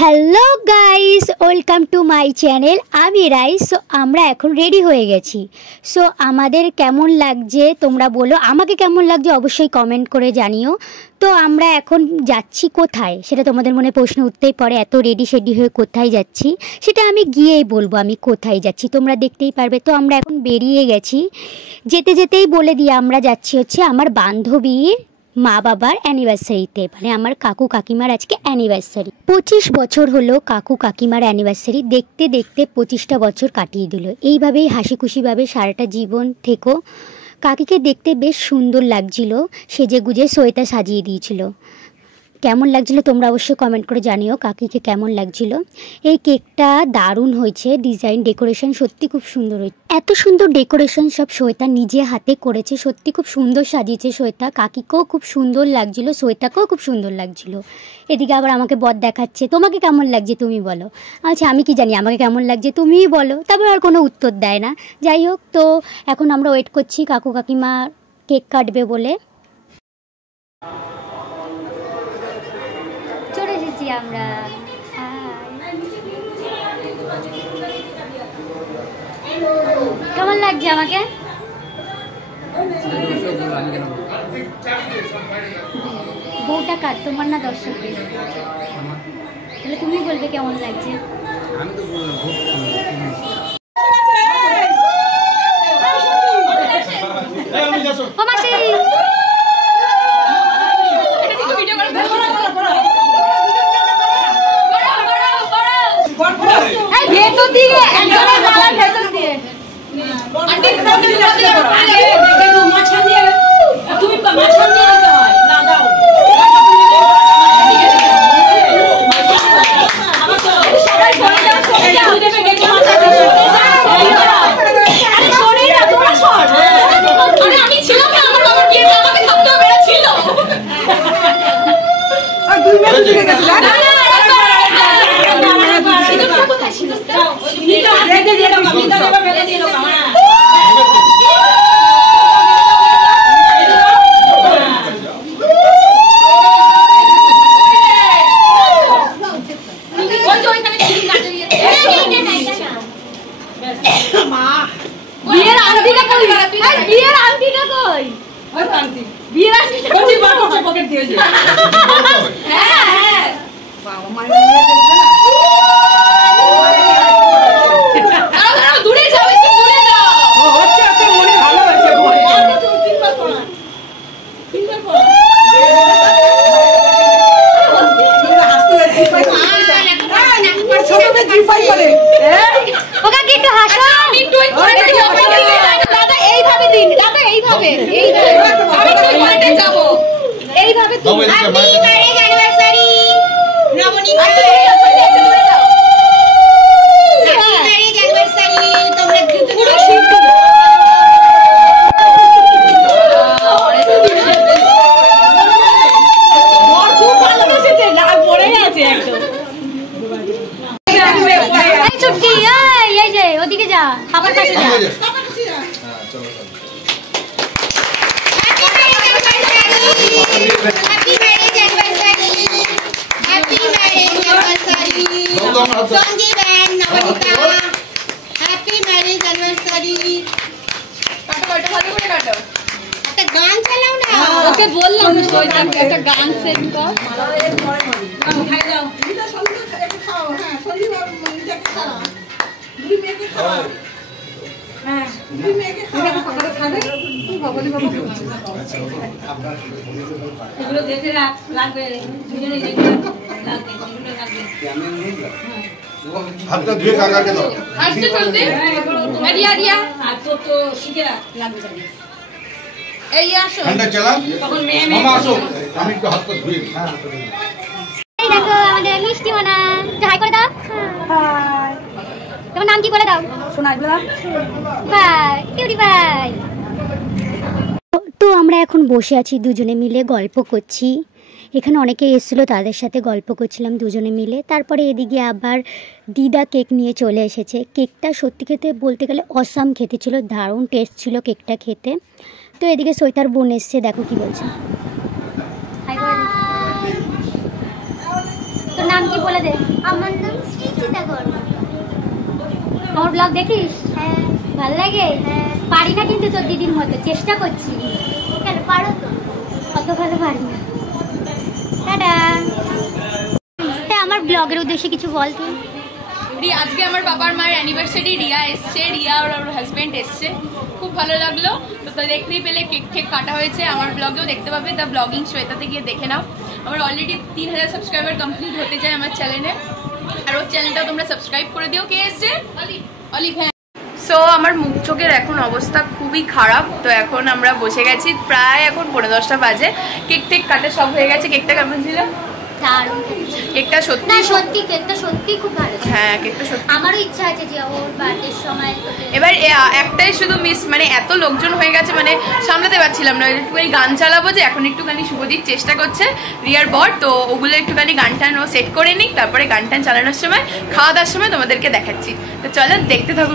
Hello guys, welcome to my channel. আমি rice. So আমরা এখন রেডি হয়ে গেছি। সো আমাদের কেমন লাগছে তোমরা বলো, আমাকে কেমন লাগছে অবশ্যই কমেন্ট করে জানিও। তো আমরা এখন যাচ্ছি কোথায়, সেটা তোমাদের মনে প্রশ্ন উঠতেই পারে, এত রেডি শেডি হয়ে কোথায় যাচ্ছি সেটা আমি গিয়েই বলবো আমি কোথায় যাচ্ছি, তোমরা দেখতেই পারবে। তো আমরা এখন বেরিয়ে গেছি, যেতে যেতেই বলে দিয়ে আমরা যাচ্ছি হচ্ছে আমার বান্ধবীর মা বাবার অ্যানিভার্সারিতে, মানে আমার কাকু কাকিমার আজকে অ্যানিভার্সারি। 25 বছর হলো কাকু কাকিমার অ্যানিভার্সারি, দেখতে দেখতে 25টা বছর কাটিয়ে দিল। এইভাবেই হাসি খুশিভাবে সারাটা জীবন থেকো। কাকিকে দেখতে বেশ সুন্দর লাগছিল, সেজে গুজে সোয়েটার সাজিয়ে দিয়েছিল। কেমন লাগছিল তোমরা অবশ্যই কমেন্ট করে জানিও কাকিকে কেমন লাগছিল। এই কেকটা দারুণ হয়েছে, ডিজাইন ডেকোরেশন সত্যি খুব সুন্দর হয়েছে। এত সুন্দর ডেকোরেশন সব শ্বেতা নিজে হাতে করেছে, সত্যি খুব সুন্দর সাজিয়েছে শ্বেতা। কাকিকেও খুব সুন্দর লাগছিল, শ্বেতাকেও খুব সুন্দর লাগছিল। এদিকে আবার আমাকে বর দেখাচ্ছে, তোমাকে কেমন লাগছে তুমি বলো। আচ্ছা আমি কি জানি আমাকে কেমন লাগছে, তুমিই বলো। তারপর আর কোনো উত্তর দেয় না। যাই হোক, তো এখন আমরা ওয়েট করছি কাকু কাকিমা কেক কাটবে বলে। চলে এসেছি আমরা। কেমন লাগছে আমাকে? বউটা কার, তোমার না দর্শকদের? তাহলে তুমি বলবে কেমন লাগছে। হাতটা ধুয়ে কাকাকে দাও। আসতে চলতে এরিয়া এরিয়া আর তো শিখে লাগবে জানি। এই আসো ঠান্ডা চালা তখন মামা আসো, আমি একটু হাতটা ধুয়ে দিই। এই দেখো আমাদের মিষ্টি মানা, হাই করে দাও। হাই। তোমার নাম কি বলে দাও? সোনাই বলে দাও। Bye cutie bye. তো আমরা এখন বসে আছি দুজনে মিলে গল্প করছি। এখানে অনেকে এসেছিলো, তাদের সাথে গল্প করছিলাম দুজনে মিলে। তারপরে এদিকে আবার দিদা কেক নিয়ে চলে এসেছে। কেকটা সত্যি খেতে বলতে গেলে অসাম খেতে ছিল, দারুণ টেস্ট ছিল কেকটা খেতে। তো এদিকে সৈতার বোন এসছে, দেখো কি বলছে। তোর নাম কি বলে দে। আমার নাম শ্রীচিতা গর্মা। আমার ব্লগ দেখিস? হ্যাঁ। ভালো লাগে? হ্যাঁ। পারি না কিন্তু তোর দিদির মতো, চেষ্টা করছি। কেন পারো তো? অত ভালো পারি না। টাটা। আমার ব্লগের উদ্দেশ্যে কিছু বল তুই। আজকে আমার বাবার মায়ের অ্যানিভার্সারি, রিয়া এসছে, রিয়া আর ওর হাজব্যান্ড এসছে, খুব ভালো লাগলো। তো দেখতেই পেলে কেক ঠেক কাটা হয়েছে, আমার ব্লগেও দেখতে পাবে, দ্য ব্লগিং শ্বেতাতে গিয়ে দেখে নাও। আমার অলরেডি 3000 সাবস্ক্রাইবার কমপ্লিট হতে যায় আমার চ্যানেলে, আর ওর চ্যানেলটাও তোমরা সাবস্ক্রাইব করে দিও। কে এসছে? অলিভ। হ্যাঁ। সো আমার মুখ চোখের এখন অবস্থা খুবই খারাপ। তো এখন আমরা বসে গেছি, প্রায় এখন 10:30 বাজে। কেক টেক কাটা সব হয়ে গেছে। কেকটা কেমন ছিল? দারুণ। কেকটা সত্যি সত্যি কেকটা সত্যি খুব ভালো। হ্যাঁ, কেকটা সত্যি। আমারও ইচ্ছা আছে যে ওর বার্থডের সময়। এবার একটাই শুধু মিস, মানে এত লোকজন হয়ে গেছে, মানে সামলাতে পারছিলাম না। একটুখানি গান চালাবো, যে এখন একটুখানি শুভজিৎ চেষ্টা করছে, রিয়ার বর, তো ওগুলো একটুখানি গান টান ও সেট করে নিক, তারপরে গান টান চালানোর সময়, খাওয়া দাওয়ার সময় তোমাদেরকে দেখাচ্ছি। তো চলো দেখতে থাকো।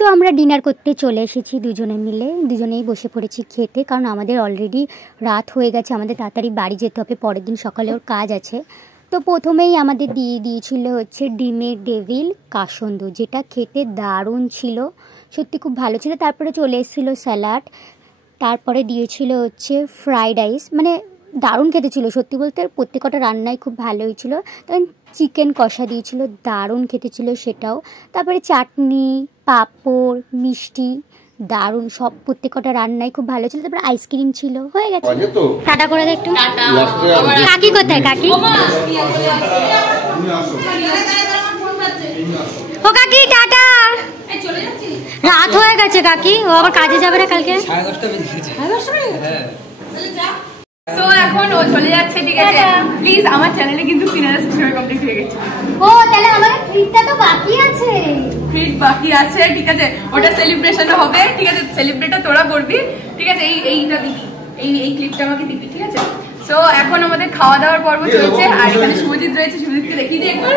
তো আমরা ডিনার করতে চলে এসেছি দুজনে মিলে, দুজনেই বসে পড়েছি খেতে, কারণ আমাদের অলরেডি রাত হয়ে গেছে, আমাদের তাড়াতাড়ি বাড়ি যেতে হবে, পরের দিন সকালে ওর কাজ আছে। তো প্রথমেই আমাদের দিয়েছিল হচ্ছে ডিমের ডেভিল কাসন্দ, যেটা খেতে দারুণ ছিল, সত্যি খুব ভালো ছিল। তারপরে চলে এসেছিলো স্যালাড, তারপরে দিয়েছিল হচ্ছে ফ্রাইড রাইস, মানে দারুণ খেতে ছিল সত্যি বলতে, প্রত্যেকটা রান্নাই খুব ভালো হয়েছিল। তখন চিকেন কষা দিয়েছিল, দারুণ খেতে ছিল সেটাও। তারপরে চাটনি, পাঁপড়, মিষ্টি, দারুণ সব, প্রত্যেকটা রান্নাই খুব ভালো ছিল। তারপরে আইসক্রিম ছিল, হয়ে গেছে। টাটা করে দেখতো। কাকি কোথায়? কাকি, ও কাকি টাটা। রাত হয়ে গেছে কাকি, ও আবার কাজে যাবে না কালকে। 10:30 তো এখন ও চলে যাচ্ছে, ঠিক আছে? প্লিজ আমার চ্যানেলে কিন্তু 3000 সাবস্ক্রাইবার কমপ্লিট হয়ে গেছে। ও তাহলে আমাদের ট্রিটটা তো বাকি আছে। ট্রিট বাকি আছে, ঠিক আছে, ওটা সেলিব্রেশন হবে, ঠিক আছে? সেলিব্রেটটা তোরা করবি, ঠিক আছে? এইটা দিবি, এই ক্লিপটা আমাকে দিবি, ঠিক আছে? সো এখন আমাদের খাওয়া দাওয়ার পর্ব চলছে, আর এখানে শুভজিৎ রয়েছে, শুভজিৎকে দেখিয়ে দিই একবার।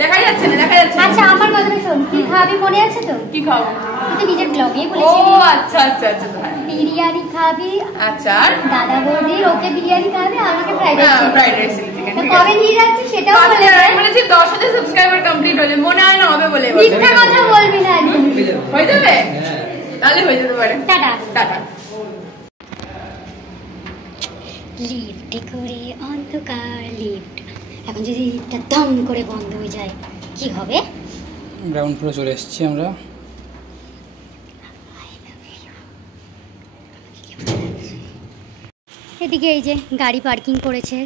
দেখা যাচ্ছে না, দেখা যাচ্ছে। আচ্ছা আমার কথা শোন, কি খাবি মনে আছে তো? কি খাবো? তুই তো নিজের ব্লগেই ও বলেছিস। আচ্ছা আচ্ছা আচ্ছা, বিরিয়ানি খাবি, আচ্ছা। দাদা বৌদি ওকে বিরিয়ানি খাবে, আমাকে ফ্রাইড রাইস। Fried rice. তো কবে নিয়ে যাচ্ছিস সেটাও বলে দে। আমি বলেছি 10,000 সাবস্ক্রাইবার কমপ্লিট হলে, মনে হয় না হবে বলে। মিথ্যা কথা বলবি না একদম। হয়ে যাবে? তাহলে হয়ে যেতে পারে। Tata tata. লিফটে করে অন্ধকার লিফট, এখন যদি লিফটটা দম করে বন্ধ হয়ে যায় কি হবে? গ্রাউন্ড ফ্লোরে চলে এসেছি আমরা। এদিকে এই যে গাড়ি পার্কিং করেছে,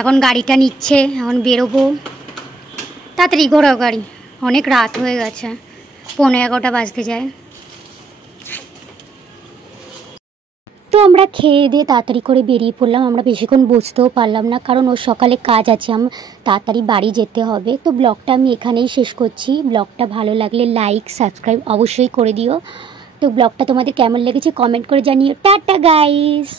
এখন গাড়িটা নিচ্ছে, এখন বেরোবো। তাড়াতাড়ি ঘোরাও গাড়ি, অনেক রাত হয়ে গেছে, 11:15 বাজতে যায়। তো আমরা খেয়ে দিয়ে তাড়াতাড়ি করে বেরিয়ে পড়লাম। আমরা বেশিক্ষণ বসতেও পারলাম না, কারণ ওর সকালে কাজ আছে, আমার তাড়াতাড়ি বাড়ি যেতে হবে। তো ব্লগটা আমি এখানেই শেষ করছি। ব্লগটা ভালো লাগলে লাইক সাবস্ক্রাইব অবশ্যই করে দিও। তো ব্লগটা তোমাদের কেমন লেগেছে কমেন্ট করে জানিও। Tata guys.